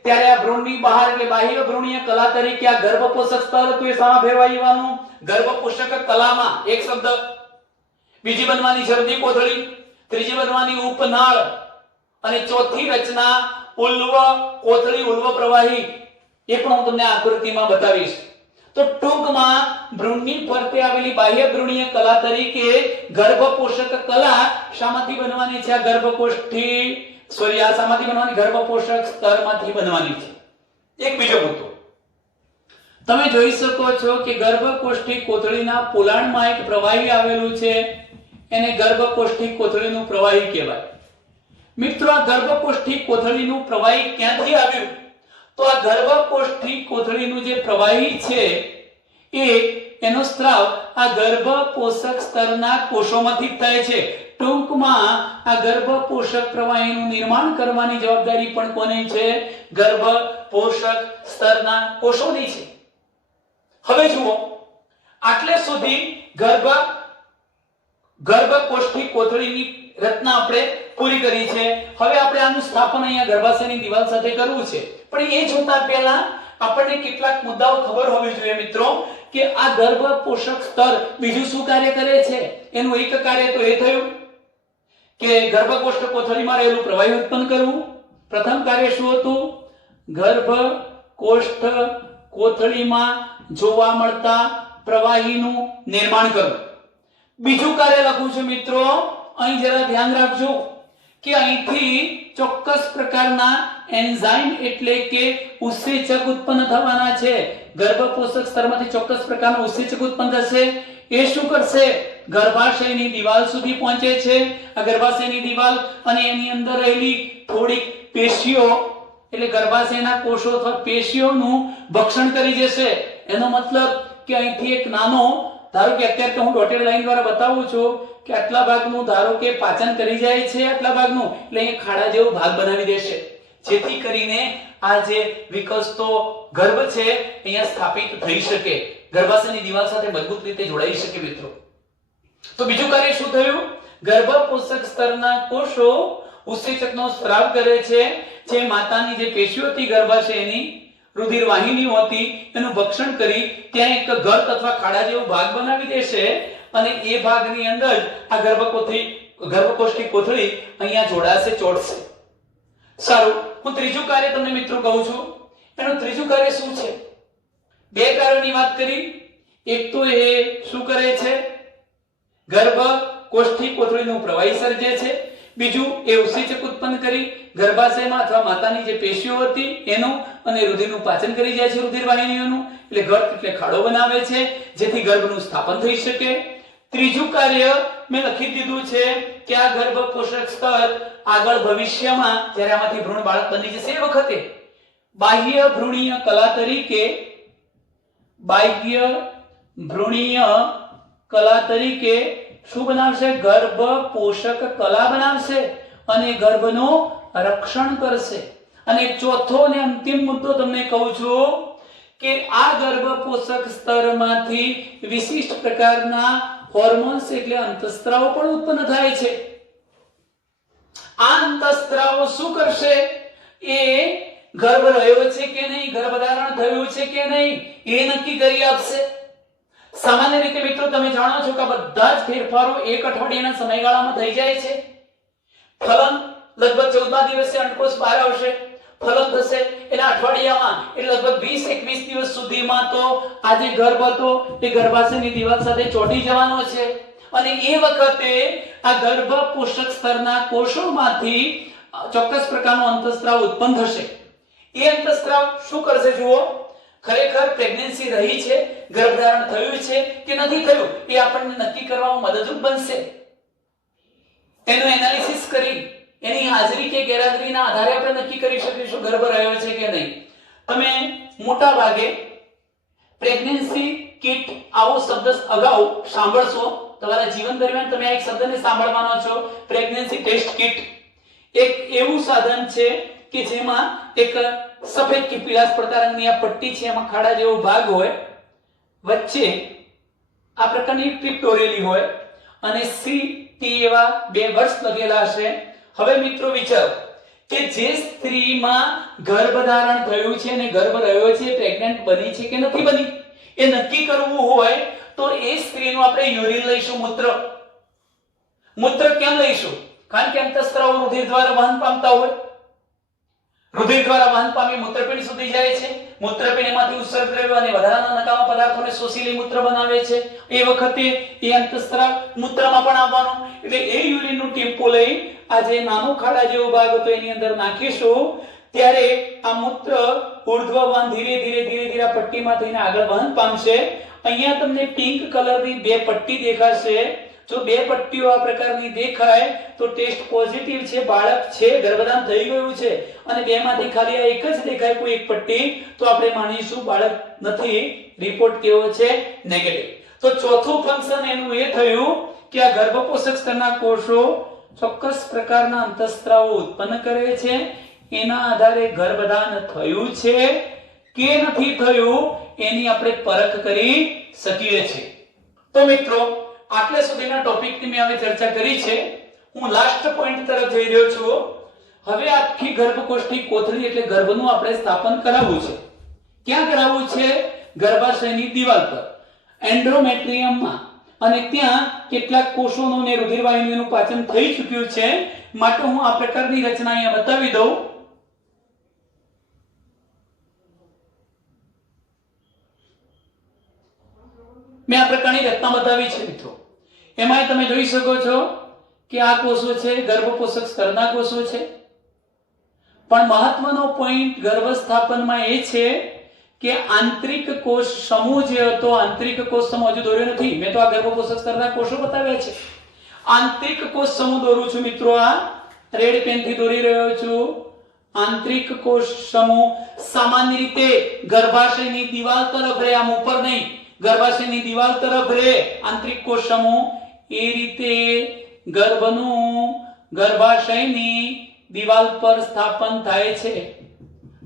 ત્યારે આ ભ્રૂણની બહાર એટલે બાહ્ય ભ્રૂણીય કલા તરીકે આ ગર્ભપોષક સ્તર હતું એ સામા ફેરવાઈ જવાનું ગર્ભપોષક કલામાં. એક શબ્દ. બીજી બનવાની શરદી કોથળી. ત્રીજી બનવાની ઉપનાળ અને ચોથી રચના ઉલ્વ કોથળી ઉલ્વ પ્રવાહી, એ પણ હું તમને આકૃતિમાં બતાવીશ. તો ટૂંકમાં ભ્રૂણની ફરતે આવેલી બાહ્ય ભ્રૂણીય કલા તરીકે ગર્ભપોષક કલા શામાંથી બનવાની છે? આ ગર્ભકોષ્ઠી આ શામાંથી બનવાની? ગર્ભપોષક સ્તરમાંથી બનવાની છે. એક બીજો મુદ્દો તમે જોઈ શકો છો કે ગર્ભકોષ્ઠી કોથળીના પોલાણમાં એક પ્રવાહી આવેલું છે, એને ગર્ભકોષ્ઠી કોથળીનું પ્રવાહી કહેવાય. મિત્રો, આ ગર્ભકોષ્ઠી કોથળીનું પ્રવાહી ક્યાંથી આવ્યું? તો આ ગર્ભકોષ્ઠી કોથળીનું જે પ્રવાહી છે એનો સ્ત્રાવ આ ગર્ભપોષક સ્તરના કોષોમાંથી થાય છે. ટૂંકમાં આ ગર્ભપોષક પ્રવાહીનું નિર્માણ કરવાની જવાબદારી પણ કોની છે? ગર્ભપોષક સ્તરના કોષોની છે. હવે જુઓ, આટલે સુધી ગર્ભકોષ્ઠી કોથળીની રચના આપણે પૂરી કરી છે. હવે આપણે આનું સ્થાપન અહીંયા ગર્ભાશયની દિવાલ સાથે કરવું છે. પણ એ જોતા પહેલા આપણને કેટલાક મુદ્દાઓ ખબર હોવી જોઈએ મિત્રો, કે આ ગર્ભપોષક સ્તર બીજું શું કાર્ય કરે છે? એનું એક કાર્ય તો એ થયું કે ગર્ભકોષ્ઠ કોથળીમાં રહેલું પ્રવાહી ઉત્પન્ન કરવું. પ્રથમ કાર્ય શું હતું? ગર્ભકોષ્ઠ કોથળીમાં જોવા મળતા પ્રવાહીનું નિર્માણ કરવું. બીજું કાર્ય લખું છું મિત્રો, અહીં જરા ધ્યાન રાખજો કે અહીંથી ચોક્કસ પ્રકારના એન્ઝાઇમ એટલે કે ઉત્સેચક ઉત્પન્ન થવાના છે. ગર્ભપોષક સ્તરમાંથી ચોક્કસ પ્રકારનો ઉત્સેચક ઉત્પન્ન થશે. એ શું કરશે? ગર્ભાશયની દિવાલ સુધી પહોંચે છે. આ ગર્ભાશયની દિવાલ અને એની અંદર રહેલી થોડીક પેશીઓ એટલે ગર્ભાશયના કોષો અથવા પેશીઓનું ભક્ષણ કરી જશે. એનો મતલબ કે અહીંથી એક નાનો, ધારો કે અત્યારે તો હું ડોટેડ લાઈન દ્વારા બતાવું છું કે આટલા ભાગનું ધારો કે પાચન કરી જાય છે, આટલા ભાગનું, એટલે અહીં ખાડા જેવો ભાગ બનાવી દેશે, જેથી કરીને આ જે વિકસતો ગર્ભ છે અહીંયા સ્થાપિત થઈ શકે, ગર્ભાશયની દિવાલ સાથે મજબૂત રીતે જોડાઈ શકે મિત્રો. તો બીજું કાર્ય શું થયું? ગર્ભપોષક સ્તરના કોષો ઉત્સેચકનો સ્ત્રાવ કરે છે, જે માતાની જે પેશીઓ હતી ગર્ભાશયની રુધિર વાહિનીઓ હતી એનું ભક્ષણ કરી ત્યાં એક ગર્ત અથવા ખાડા જેવો ભાગ બનાવી દેશે અને એ ભાગની અંદર આ ગર્ભકોષ્ઠી કોથળી અહીંયા જોડાશે, ચોટશે. સારું, હું ત્રીજું કાર્ય તમને મિત્રો કહું છું. એનું ત્રીજું કાર્ય શું છે? બે કાર્યોની વાત કરી. એક તો એ શું કરે છે? ગર્ભકોષ્ઠી કોથળીનું પ્રવાહી સર્જે છે. બીજું એ ઉત્સેચક ઉત્પન્ન કરી ગર્ભાશયમાં અથવા માતાની જે પેશીઓ હતી એનું અને રુધિરનું પાચન કરી જાય છે, રુધિર વાહિનીઓનું, એટલે ગર્ત એટલે ખાડો બનાવે છે, જેથી ગર્ભનું સ્થાપન થઈ શકે. ત્રીજું કાર્ય મેં લખી દીધું છે કે આ ગર્ભપોષક સ્તર આગળ ભવિષ્યમાં જ્યારે આમાંથી ભ્રૂણ બાળક બની જશે એ વખતે બાહ્ય ભ્રૂણીય કલા તરીકે શું બનાવશે? ગર્ભપોષક કલા બનાવશે અને ગર્ભનું રક્ષણ કરશે. અને ચોથો અને અંતિમ મુદ્દો તમને કહું છું કે આ ગર્ભપોષક સ્તરમાંથી વિશિષ્ટ પ્રકારના હોર્મોન્સ એટલે અંતઃસ્ત્રાવો પણ ઉત્પન્ન થાય છે. આ અંતઃસ્ત્રાવો શું કરશે? એ ગર્ભ રહ્યો છે કે નહીં, ગર્ભધારણ થયું છે કે નહીં એ નક્કી કરી આપશે. સામાન્ય રીતે મિત્રો તમે જાણો છો કે બધા જ ફેરફારો એક અઠવાડિયાના સમયગાળામાં થઈ જાય છે. ફલન લગભગ 14મા દિવસે અંડકોષ બહાર આવશે, ફલન થશે એના અઠવાડિયામાં એટલે લગભગ 20-21 દિવસ સુધીમાં તો આ જે ગર્ભ હતો એ ગર્ભાશયની દિવાલ સાથે ચોંટી જવાનો છે અને એ વખતે આ ગર્ભપોષક સ્તરના કોષોમાંથી ચોક્કસ પ્રકારનો અંતઃસ્ત્રાવ ઉત્પન્ન થશે. એ અંતઃસ્ત્રાવ શું કરશે? જુઓ, ખરેખર પ્રેગ્નન્સી રહી છે, ગર્ભધારણ થયું છે કે નથી થયું એ આપણને નક્કી કરવામાં મદદરૂપ બનશે. એનું એનાલિસિસ કરી એની હાજરી કે ગેરહાજરીના આધારે આપણે નક્કી કરી શકીશું ગર્ભ રહ્યો છે કે નહીં. તમે મોટા ભાગે પ્રેગ્નન્સી કિટ આવો શબ્દ અગાઉ સાંભળશો, તમારા જીવન દરમિયાન તમે આ એક શબ્દને સાંભળવાનો છો, પ્રેગ્નન્સી ટેસ્ટ કિટ. એક એવું સાધન છે કે જેમાં એક સફેદ કે પીળાશ પડતા રંગની આ પટ્ટી છે, એમાં ખાડા જેવો ભાગ હોય, વચ્ચે આ પ્રકારની ક્લિપ દોરેલી હોય અને CT એવા બે વર્ષ લગેલા હશે. હવે મિત્રો વિચારો કે જે સ્ત્રીમાં ગર્ભધારણ થયું છે અને ગર્ભ રહ્યો છે, પ્રેગ્નન્ટ બની છે કે નથી બની એ નક્કી કરવું હોય તો એ સ્ત્રીનું આપણે યુરિન લઈશું, મૂત્ર કેમ લઈશું? કારણ કે અંતઃસ્ત્રાવો રુધિર દ્વારા વહન પામતા હોય, રુધિર દ્વારા વહન પામી મૂત્રપિંડ સુધી જાય છે, મૂત્રપિંડમાંથી ઉત્સર્ગ દ્રવ્ય અને વધારાના નકામા પદાર્થોને શોષી લઈ મૂત્ર બનાવે છે. એ વખતે એ અંતઃસ્ત્રાવ મૂત્રમાં પણ આવવાનો, એટલે એ યુરિનનું ટીમ્પો લઈ આ જે નાનો ખાડા જેવો ભાગ હતો એની અંદર નાખીશું, ત્યારે આ મૂત્ર ઉર્ધ્વવહન ધીરે ધીરે પટ્ટીમાં થઈને આગળ વહન પામશે. અહીંયા તમને પિંક કલરની બે પટ્ટી દેખાશે. જો બે પટ્ટીઓ આ પ્રકારની દેખાય તો ટેસ્ટ પોઝિટિવ છે, બાળક છે, ગર્ભધાન થઈ ગયું છે. અને બેમાંથી ખાલી આ એક જ દેખાય કોઈ એક પટ્ટી, તો આપણે માનીશું બાળક નથી, રિપોર્ટ કેવો છે? નેગેટિવ. તો ચોથું ફંક્શન એનું એ થયું કે આ ગર્ભપોષક સ્તરના કોષો ચોક્કસ પ્રકારના અંતઃસ્ત્રાવો ઉત્પન્ન કરે છે. એના આધારે ગર્ભધાન થયું છે કે નથી થયું એની આપણે પરખ કરી શકીએ છીએ. તો મિત્રો આટલે સુધીના ટોપિકની મેં હવે ચર્ચા કરી છે. હું લાસ્ટ પોઈન્ટ તરફ જઈ રહ્યો છું. હવે આખી ગર્ભકોષ્ઠી કોથળી એટલે ગર્ભનું આપણે સ્થાપન કરાવવું છે. ક્યાં કરાવવું છે? ગર્ભાશયની દિવાલ પર, એન્ડ્રોમેટ્રિયમમાં. અને ત્યાં કેટલાક કોષોનું ને રુધિરવાહિનીનું પાચન થઈ ચૂક્યું છે, માટે હું આ પ્રકારની રચના અહીંયા બતાવી દઉં. મેં આ પ્રકારની રચના બતાવી છે મિત્રો. એમાં તમે જોઈ શકો છો કે આ કોષો છે ગર્ભપોષક સ્તરના કોષો છે. પણ મહત્વનો પોઈન્ટ ગર્ભસ્થાપનમાં એ છે કે આંતરિક કોષ સમૂહ જે હતો, આંતરિક કોષ સમૂહ હજુ દોર્યો નથી, મેં તો આ ગર્ભપોષક સ્તરના કોષો બતાવ્યા છે. આંતરિક કોષ સમૂહ દોરું છું મિત્રો, આ રેડ પેનથી દોરી રહ્યો છું. આંતરિક કોષ સમૂહ સામાન્ય રીતે ગર્ભાશયની દિવાલ તરફ રહે, આમ ઉપર નહીં, ગર્ભાશયની દિવાલ તરફ રહે આંતરિક કોષ સમૂહ. એ રીતે ગર્ભનું ગર્ભાશયની દિવાલ પર સ્થાપન થાય છે.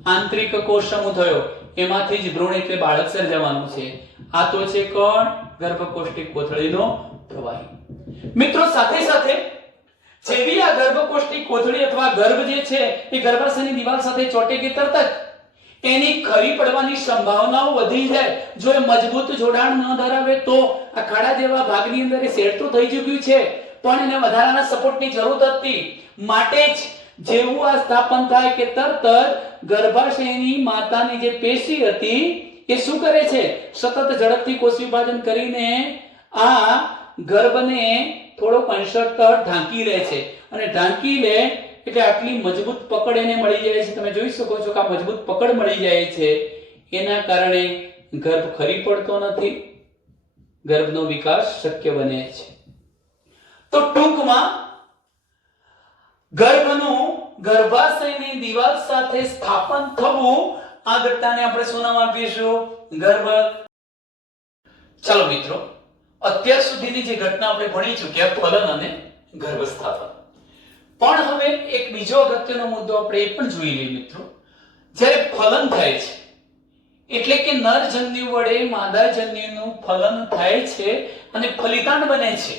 આંતરિક કોષ સમૂહ થયો, એમાંથી જ ભ્રૂણ એટલે બાળક સર્જાવાનું છે. આ તો છે કોણ? ગર્ભકોષ્ઠી કોથળીનો પ્રવાહી. મિત્રો સાથે સાથે જેવી આ ગર્ભકોષ્ઠી કોથળી અથવા ગર્ભ જે છે એ ગર્ભાશયની દિવાલ સાથે ચોટે કે તરત જ એની ખરી પડવાની સંભાવનાઓ વધી જાય. જો એ મજબૂત જોડાણ ન ધરાવે તો આ ખાડા જેવા ભાગની અંદર એ સેટ તો થઈ ચૂક્યું છે, પણ એને વધારાના સપોર્ટની જરૂર હતી. માટે જ જેવું આ સ્થાપન થાય કે તરત જ ગર્ભાશયની માતાની જે પેશી હતી એ શું કરે છે? સતત ઝડપથી કોષ વિભાજન કરીને આ ગર્ભને થોડોક અંશતઃ ઢાંકી લે છે. અને ઢાંકી લે એટલે આટલી મજબૂત પકડ એને મળી જાય છે. તમે જોઈ શકો છો કે આ મજબૂત પકડ મળી જાય છે. એના કારણે ગર્ભ ખરી પડતો નથી, ગર્ભનો વિકાસ શક્ય બને છે. તો ટૂંકમાં ગર્ભનું ગર્ભાશયની દિવાલ સાથે સ્થાપન થવું, આ ઘટનાને આપણે શું નામ આપીશું? ગર્ભ. ચાલો મિત્રો, અત્યાર સુધીની જે ઘટના આપણે ભણી ચૂક્યા, ફલન અને ગર્ભસ્થાપન. પણ હવે એક બીજો અગત્યનો મુદ્દો આપણે એ પણ જોઈ લઈએ મિત્રો. જ્યારે ફલન થાય છે એટલે કે નરજન્યુ વડે માદાજન્યુનું ફલન થાય છે અને ફલિતાંડ બને છે.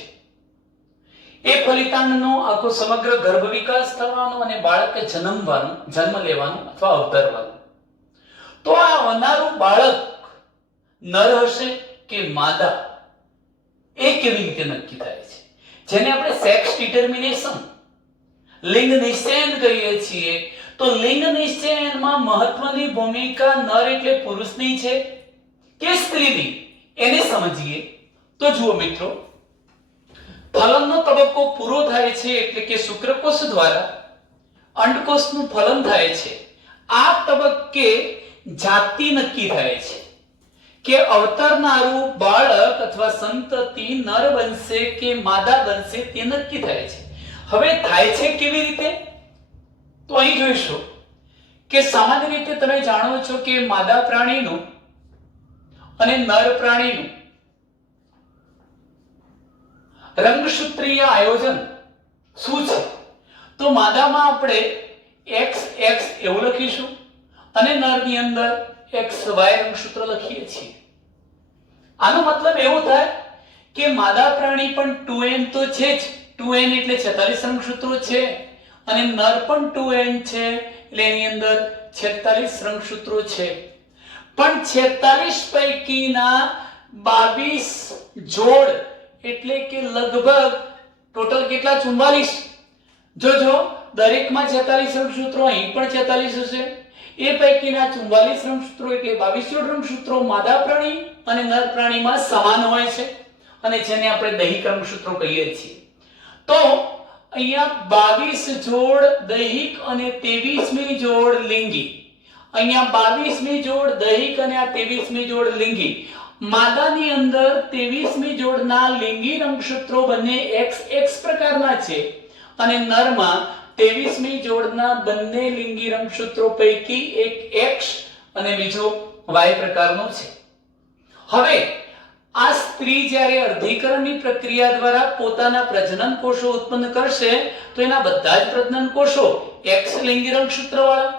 એ ફલિતાંડનો આખો સમગ્ર ગર્ભ વિકાસ થવાનો અને બાળકે જન્મ લેવાનું અથવા અવતરવાનું. તો આ આવનારું બાળક નર હશે કે માદા, એ કેવી રીતે નક્કી થાય છે? જેને આપણે સેક્સ ડિટર્મિનેશન, લિંગ નિશ્ચયન કહીએ છીએ. તો લિંગ નિશ્ચયનમાં મહત્વની ભૂમિકા નર એટલે પુરુષની છે કે સ્ત્રીની, એને સમજીએ. તો જુઓ મિત્રો, ફલનનો તબક્કો પૂરો થાય છે એટલે કે શુક્રકોષ દ્વારા અંડકોષનું ફલન થાય છે. આ તબક્કે જાતિ નક્કી થાય છે કે અવતરનારું બાળક અથવા સંતતિ નર બનશે કે માદા બનશે, તે નક્કી થાય છે. હવે થાય છે કેવી રીતે? તો અહીં જોઈશું કે સામાન્ય રીતે તમે જાણો છો કે માદા પ્રાણીનું અને નર પ્રાણીનું રંગસૂત્રીય આયોજન શું છે? તો માદામાં આપણે XX એવું લખીશું અને નરની અંદર XY રંગસૂત્ર લખીએ છીએ. આનો મતલબ એવો થાય કે માદા પ્રાણી પણ 2N તો છે જ, 2N એટલે 46 રંગસૂત્રો છે, અને નર પણ 2N છે એટલે એની અંદર 46 રંગસૂત્રો છે. પણ 46 પૈકીના 22 જોડ એટલે કે લગભગ ટોટલ કેટલા? 44. જોજો દરેકમાં 46 રંગસૂત્રો, અહીં પણ 46 હશે. એ પૈકીના 44 રંગસૂત્રો એટલે 22 રંગસૂત્રો માદા પ્રાણી અને નર પ્રાણીમાં સમાન હોય છે અને જેને આપણે દૈહિક રંગસૂત્રો કહીએ છીએ. તો અહીંયા 22 જોડ દૈહિક અને 23મી જોડ લિંગી. અહીંયા 22મી જોડ દૈહિક અને આ 23મી જોડ લિંગી. માદાની અંદર 23મી જોડના લિંગી રંગસૂત્રો બંને XX પ્રકારના છે અને નરમાં 23મી જોડના બંને લિંગી રંગસૂત્રો પૈકી એક X અને બીજો Y પ્રકારનો છે. હવે આ સ્ત્રી જ્યારે અર્ધીકરણની પ્રક્રિયા દ્વારા પોતાના પ્રજનન કોષો ઉત્પન્ન કરશે તો એના બધા જ પ્રજનન કોષો X લિંગી રંગસૂત્રવાળા,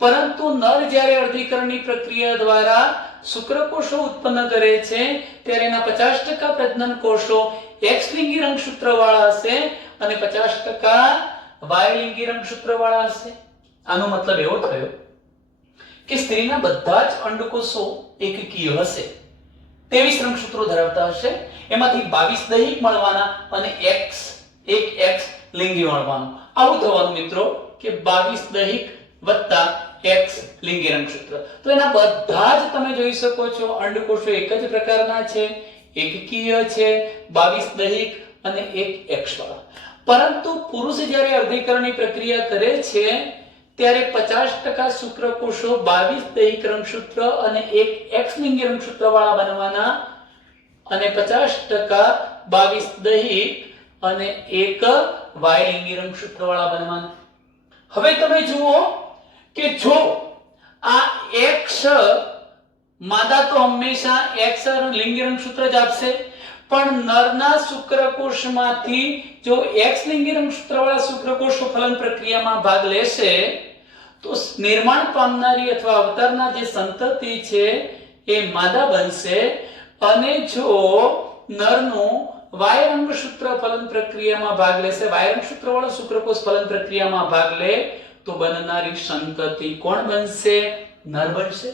પરંતુ નર જ્યારે અર્ધીકરણની પ્રક્રિયા દ્વારા શુક્રકોષો ઉત્પન્ન કરે છે ત્યારે એના 50% પ્રજનન કોષો X લિંગી રંગસૂત્રવાળા હશે અને 50% Y લિંગી રંગસૂત્રવાળા હશે. આનો મતલબ એવો થયો કે સ્ત્રીના બધા જ અંડકોષો એકકીય હશે, 23 રંગસૂત્રો ધરાવતા હશે, એમાંથી 22 દૈહિક મળવાના અને એક X લિંગી મળવાનું. આવું થવાનું મિત્રો કે 22 દૈહિક વત્તા X લિંગી રંગસૂત્ર. તો એના બધા જ તમે જોઈ શકો છો અંડકોષો એક જ પ્રકારના છે, એકકીય છે, 22 દૈહિક અને એક X વાળા. પરંતુ પુરુષ જ્યારે અર્ધીકરણની પ્રક્રિયા કરે છે ત્યારે 50% શુક્રકોષો 22 દૈહિક રંગસૂત્ર અને એક X લિંગી રંગસૂત્ર વાળા બનવાના અને 50% 22 દૈહિક અને એક Y લિંગી રંગસૂત્ર વાળા બનવાના. હવે તમે જુઓ કે જો આ X માદા તો હંમેશા X લિંગી રંગસૂત્ર જ આપશે, પણ નરના શુક્રકોષમાંથી જો X લિંગી રંગસૂત્રવાળા શુક્રકોષો ફલન પ્રક્રિયામાં ભાગ લેશે તો નિર્માણ પામનારી અથવા અવતારના જે સંતતિ છે એ માદા બનશે અને જો નરનું Y રંગસૂત્ર ફલન પ્રક્રિયામાં ભાગ લેશે, Y રંગસૂત્રવાળો શુક્રકોષ ફલન પ્રક્રિયામાં ભાગ લે તો બનનારી સંતતિ કોણ બનશે? નર બનશે.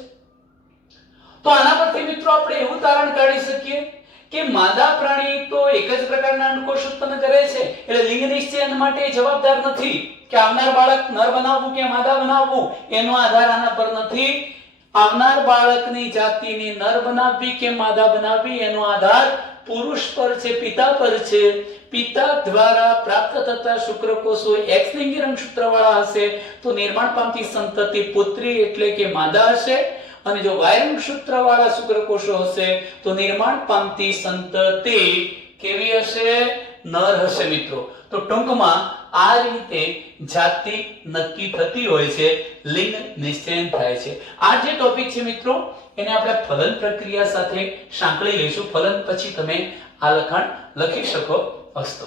તો આના પરથી મિત્રો આપણે એવું તારણ કાઢી શકીએ કે માદા પ્રાણી તો એક જ પ્રકારના અંડકોષ ઉત્પન્ન કરે છે એટલે લિંગ નિશ્ચયન માટે જવાબદાર નથી કે આવનાર બાળક નર બનાવવું કે માદા બનાવવું, એનો આધાર આના પર નથી. આવનાર બાળકની જાતિને નર બનાવવી કે માદા બનાવવી એનો આધાર પુરુષ પર છે, પિતા પર છે. પિતા દ્વારા પ્રાપ્ત થતા શુક્રકોષો X લિંગી રંગસૂત્રવાળા હશે તો નિર્માણ પામતી સંતતિ પુત્રી એટલે કે માદા હશે અને જો Y રંગસૂત્રવાળા શુક્રકોષો હશે તો નિર્માણ પામતી સંતતિ કેવી હશે? નર હશે મિત્રો. તો ટૂંકમાં આ રીતે જાતિ નક્કી થતી હોય છે, લિંગ નિશ્ચયન થાય છે. આ જે ટોપિક છે મિત્રો એને આપણે ફલન પ્રક્રિયા સાથે સાંકળી લઈશું. ફલન પછી તમે આ લખાણ લખી શકો. અસ્તુ.